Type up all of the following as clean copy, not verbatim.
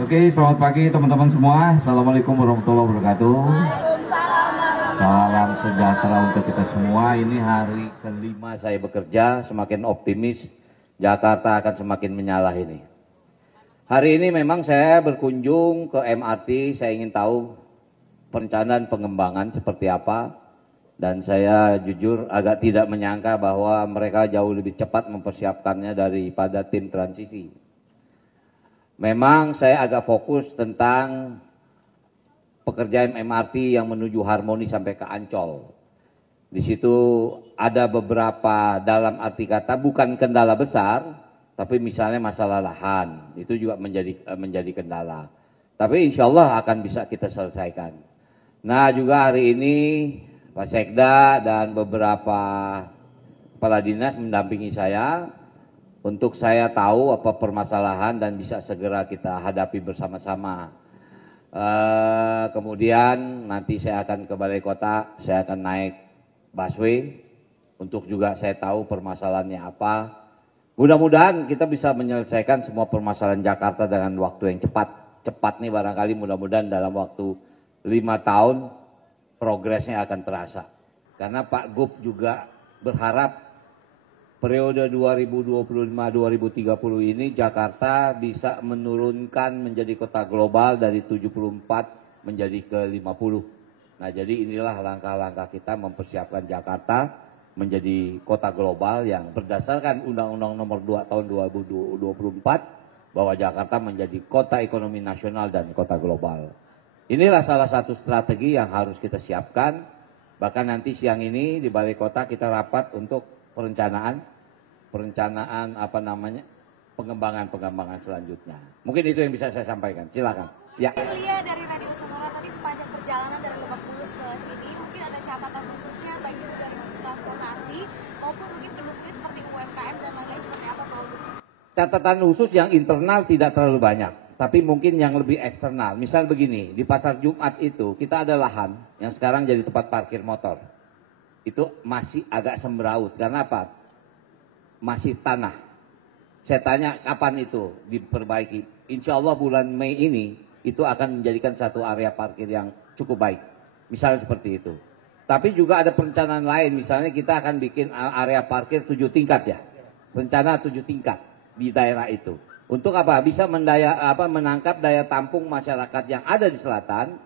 Oke, selamat pagi teman-teman semua. Assalamualaikum warahmatullahi wabarakatuh. Salam sejahtera untuk kita semua. Ini hari kelima saya bekerja, semakin optimis Jakarta akan semakin menyala ini. Hari ini memang saya berkunjung ke MRT, saya ingin tahu perencanaan pengembangan seperti apa. Dan saya jujur agak tidak menyangka bahwa mereka jauh lebih cepat mempersiapkannya daripada tim transisi. Memang saya agak fokus tentang pekerjaan MRT yang menuju Harmoni sampai ke Ancol. Di situ ada beberapa, dalam arti kata bukan kendala besar, tapi misalnya masalah lahan, itu juga menjadi kendala. Tapi insya Allah akan bisa kita selesaikan. Nah juga hari ini Pak Sekda dan beberapa kepala dinas mendampingi saya untuk saya tahu apa permasalahan dan bisa segera kita hadapi bersama-sama. Kemudian nanti saya akan ke Balai Kota, saya akan naik busway untuk juga saya tahu permasalahannya apa. Mudah-mudahan kita bisa menyelesaikan semua permasalahan Jakarta dengan waktu yang cepat. Cepat nih barangkali mudah-mudahan dalam waktu 5 tahun progresnya akan terasa. Karena Pak Gub juga berharap periode 2025-2030 ini Jakarta bisa menurunkan menjadi kota global dari 74 menjadi ke 50. Nah jadi inilah langkah-langkah kita mempersiapkan Jakarta menjadi kota global yang berdasarkan Undang-Undang Nomor 2 Tahun 2024 bahwa Jakarta menjadi kota ekonomi nasional dan kota global. Inilah salah satu strategi yang harus kita siapkan. Bahkan nanti siang ini di Balai Kota kita rapat untuk perencanaan pengembangan selanjutnya. Mungkin itu yang bisa saya sampaikan. Silakan. Ya. Lia dari Radio Sonora tadi sepanjang perjalanan dari Lebak Bulus ke sini mungkin ada catatan khususnya baik itu dari sisi transportasi maupun mungkin pendukungnya seperti UMKM dan lain-lain seperti apa Pak? Catatan khusus yang internal tidak terlalu banyak, tapi mungkin yang lebih eksternal. Misal begini, di Pasar Jumat itu kita ada lahan yang sekarang jadi tempat parkir motor. Itu masih agak sembraut. Karena apa? Masih tanah. Saya tanya kapan itu diperbaiki. Insya Allah bulan Mei ini itu akan menjadikan satu area parkir yang cukup baik. Misalnya seperti itu. Tapi juga ada perencanaan lain. Misalnya kita akan bikin area parkir 7 tingkat ya. Rencana 7 tingkat di daerah itu. Untuk apa? Bisa menangkap daya tampung masyarakat yang ada di selatan.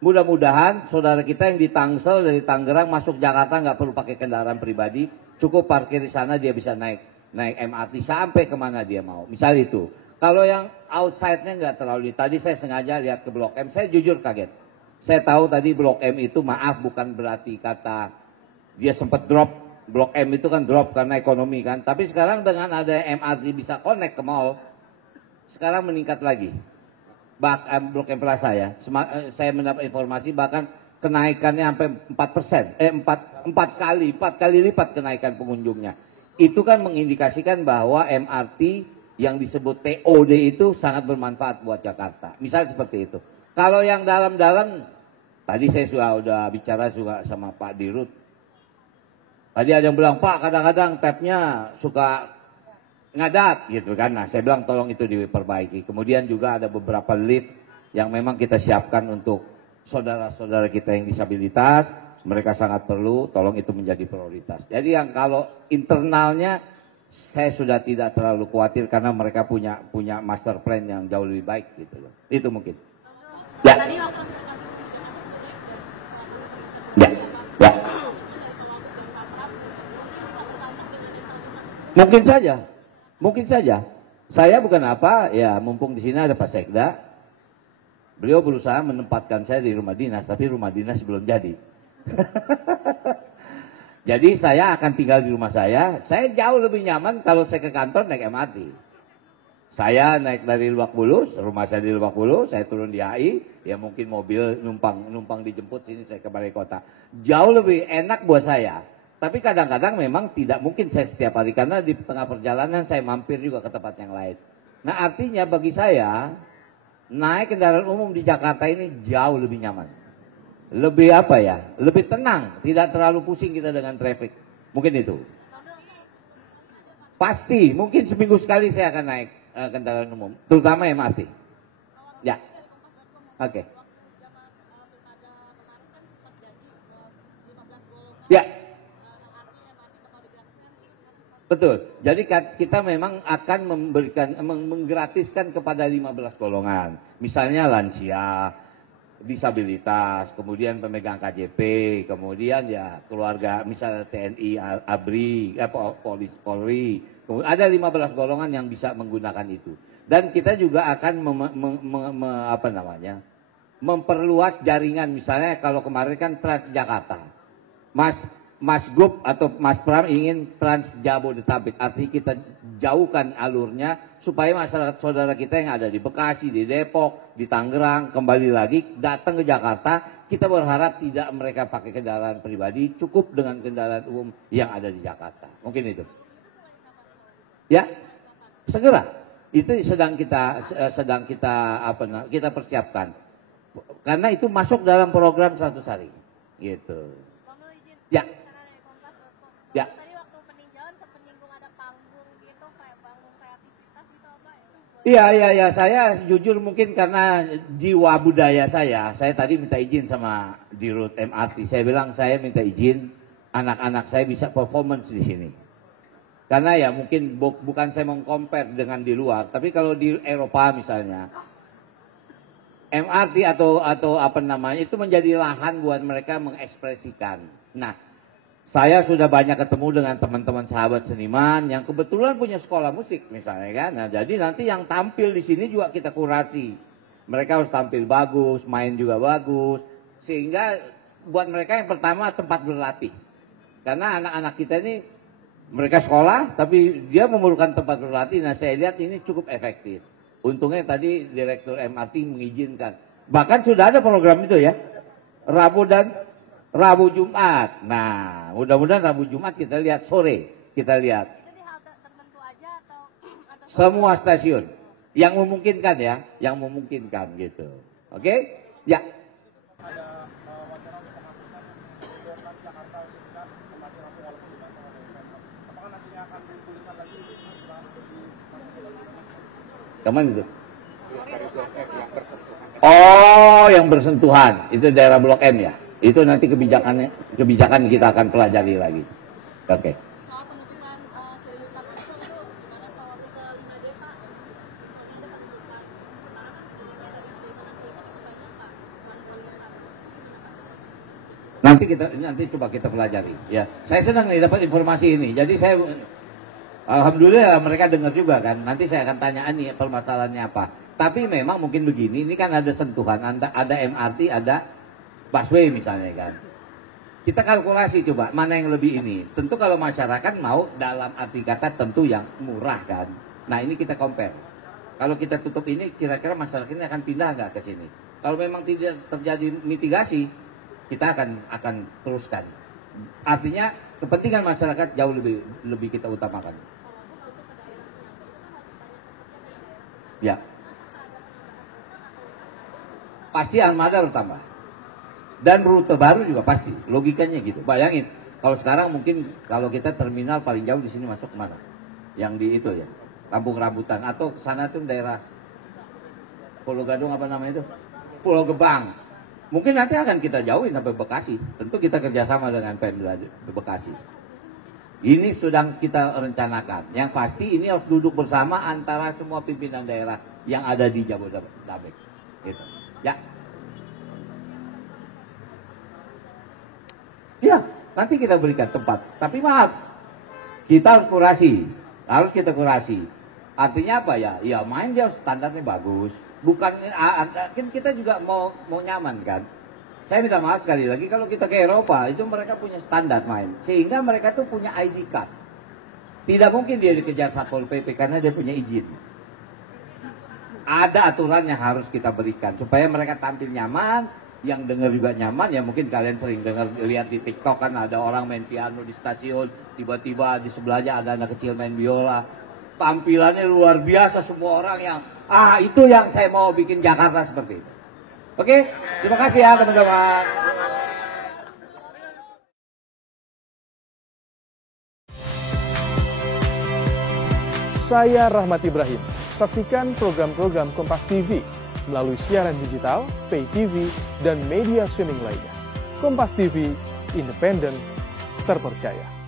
Mudah-mudahan saudara kita yang di Tangsel dari Tangerang masuk Jakarta nggak perlu pakai kendaraan pribadi, cukup parkir di sana dia bisa naik MRT sampai kemana dia mau. Misal itu. Kalau yang outside-nya nggak terlalu. Tadi saya sengaja lihat ke Blok M, saya jujur kaget. Saya tahu tadi Blok M itu maaf bukan berarti kata dia sempat drop. Blok M itu kan drop karena ekonomi kan. Tapi sekarang dengan ada MRT bisa connect ke mall, sekarang meningkat lagi. Blok M Plaza ya, saya mendapat informasi bahkan kenaikannya sampai 4%, 4 kali lipat kenaikan pengunjungnya. Itu kan mengindikasikan bahwa MRT yang disebut TOD itu sangat bermanfaat buat Jakarta. Misal seperti itu. Kalau yang dalam-dalam, tadi saya sudah bicara juga sama Pak Dirut. Tadi ada yang bilang, Pak kadang-kadang tapnya suka ngadat gitu kan. Nah saya bilang tolong itu diperbaiki. Kemudian juga ada beberapa lift yang memang kita siapkan untuk saudara-saudara kita yang disabilitas. Mereka sangat perlu, tolong itu menjadi prioritas. Jadi yang kalau internalnya saya sudah tidak terlalu khawatir karena mereka punya master plan yang jauh lebih baik gitu loh. Itu mungkin. Ya. Ya. Ya. Mungkin saja. Saya bukan apa, ya mumpung di sini ada Pak Sekda. Beliau berusaha menempatkan saya di rumah dinas, tapi rumah dinas belum jadi. Jadi saya akan tinggal di rumah saya. Saya jauh lebih nyaman kalau saya ke kantor naik MRT. Saya naik dari Lebak Bulus, rumah saya di Lebak Bulus, saya turun di HI, ya mungkin mobil numpang dijemput sini saya ke Balai Kota. Jauh lebih enak buat saya. Tapi kadang-kadang memang tidak mungkin saya setiap hari karena di tengah perjalanan saya mampir juga ke tempat yang lain. Nah artinya bagi saya naik kendaraan umum di Jakarta ini jauh lebih nyaman. Lebih apa ya? Lebih tenang, tidak terlalu pusing kita dengan traffic. Mungkin itu. Pasti, mungkin seminggu sekali saya akan naik kendaraan umum, terutama MRT. Ya. Oke. Ya. Betul. Jadi kita memang akan menggratiskan kepada 15 golongan. Misalnya lansia, disabilitas, kemudian pemegang KJP, kemudian ya keluarga misalnya TNI, ABRI, Polri. Ada 15 golongan yang bisa menggunakan itu. Dan kita juga akan memperluas jaringan. Misalnya kalau kemarin kan Transjakarta. Mas Gub atau Mas Pram ingin Trans Jabodetabek, artinya kita jauhkan alurnya supaya masyarakat saudara kita yang ada di Bekasi, di Depok, di Tangerang kembali lagi datang ke Jakarta. Kita berharap tidak mereka pakai kendaraan pribadi, cukup dengan kendaraan umum yang ada di Jakarta. Mungkin itu. Ya, segera. Itu sedang kita persiapkan. Karena itu masuk dalam program 100 hari. Gitu. Ya. Ya. Tadi waktu peninjauan sempat nyinggung ada panggung gitu, kayak panggung kreativitas gitu apa itu? Iya, saya jujur mungkin karena jiwa budaya saya tadi minta izin sama Dirut MRT. Saya bilang saya minta izin anak-anak saya bisa performance di sini. Karena ya mungkin bukan saya meng-compare dengan di luar, tapi kalau di Eropa misalnya MRT atau apa namanya itu menjadi lahan buat mereka mengekspresikan. Nah, saya sudah banyak ketemu dengan teman-teman sahabat seniman yang kebetulan punya sekolah musik misalnya kan. Nah, jadi nanti yang tampil di sini juga kita kurasi. Mereka harus tampil bagus, main juga bagus, sehingga buat mereka yang pertama tempat berlatih. Karena anak-anak kita ini mereka sekolah tapi dia memerlukan tempat berlatih. Nah, saya lihat ini cukup efektif. Untungnya tadi Direktur MRT mengizinkan. Bahkan sudah ada program itu ya. Rabu Jumat. Nah, mudah-mudahan Rabu Jumat kita lihat sore. Kita lihat. Itu di halte tertentu aja atau semua stasiun. Yang memungkinkan ya. Yang memungkinkan gitu. Oke? Ya. Kemana itu? Oh, yang bersentuhan. Itu daerah Blok M ya. Itu nanti kebijakan kita akan pelajari lagi. Oke. soal penutupan cerita itu gimana kalau ke 5D Pak? Ini ada penutupan. Sementara kan sebelumnya dari cerita cukup banyak Pak. Nanti coba kita pelajari. Ya, saya senang nih dapat informasi ini. Jadi saya alhamdulillah mereka dengar juga kan. Nanti saya akan tanya nih permasalahannya apa. Tapi memang mungkin begini, ini kan ada sentuhan, ada MRT, ada busway misalnya kan. Kita kalkulasi coba mana yang lebih ini. Tentu kalau masyarakat mau dalam arti kata tentu yang murah kan. Nah ini kita compare. Kalau kita tutup ini kira-kira masyarakat ini akan pindah nggak ke sini. Kalau memang tidak terjadi mitigasi, kita akan teruskan. Artinya kepentingan masyarakat jauh lebih kita utamakan. Ya. Pasti armada bertambah. Dan rute baru juga pasti. Logikanya gitu. Bayangin, kalau sekarang mungkin kalau kita terminal paling jauh di sini masuk mana? Yang di itu ya. Kampung Rambutan atau sana tuh daerah Pulau Gadung apa namanya itu? Pulau Gebang. Mungkin nanti akan kita jauhin sampai Bekasi. Tentu kita kerjasama dengan Pemda Bekasi. Ini sedang kita rencanakan. Yang pasti ini harus duduk bersama antara semua pimpinan daerah yang ada di Jabodetabek. Gitu. Ya. Ya, nanti kita berikan tempat. Tapi maaf, kita harus kita kurasi. Artinya apa ya? Ya main dia standarnya bagus. Bukan kita juga mau nyaman kan. Saya minta maaf sekali lagi kalau kita ke Eropa itu mereka punya standar main. Sehingga mereka tuh punya ID card. Tidak mungkin dia dikejar Satpol PP karena dia punya izin. Ada aturan yang harus kita berikan supaya mereka tampil nyaman, yang dengar juga nyaman. Ya mungkin kalian sering lihat di TikTok kan ada orang main piano di stasiun, tiba-tiba di sebelahnya ada anak kecil main biola. Tampilannya luar biasa, semua orang yang itu yang saya mau bikin Jakarta seperti itu. Oke, terima kasih ya teman-teman. Saya Rahmat Ibrahim. saksikan program-program Kompas TV melalui siaran digital, pay TV, dan media streaming lainnya. Kompas TV, independen, terpercaya.